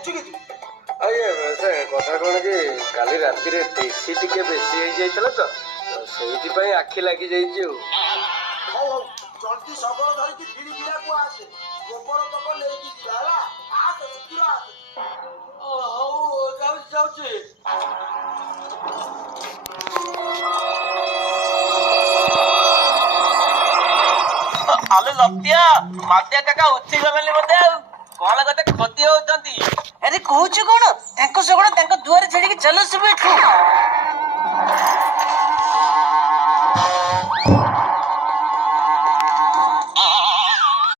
କରୁଛୁ କି ତୁ? ଆଜ୍ଞା ସେ କଥା କଣ କି କାଲି ରାତିରେ ଦେଶୀ ଟିକେ ବେଶୀ ହେଇଯାଇଥିଲା ତ ସେଇଥିପାଇଁ ଆଖି ଲାଗି ଯାଇଛି ଆଉ। ହଉ ହଉ ଜଲ୍ଦି ଶବଳ ଧରିକି ଫିରି ଫିରାକୁ ଆସେ। ଗୋବର ତକ ନେଇକି ଯିବା ହେଲା। ଆସେ ଶୀଘ୍ର ଆସେ। ହଉ ଯାଉଛି ଯାଉଛି। ଆଲୋ ଲତିଆ ମାତିଆ କାକା ଉଠିଗଲେଣି ବୋଧେ ଆଉ କଣ କେତେ କ୍ଷତି ହଉଛନ୍ତି। ଆରେ କହୁଛୁ କଣ? ତାଙ୍କ ଶଗଡ଼ ତାଙ୍କ ଦୁଆରେ ଛାଡିକି ଚାଲ ସବୁ ଏଠୁ।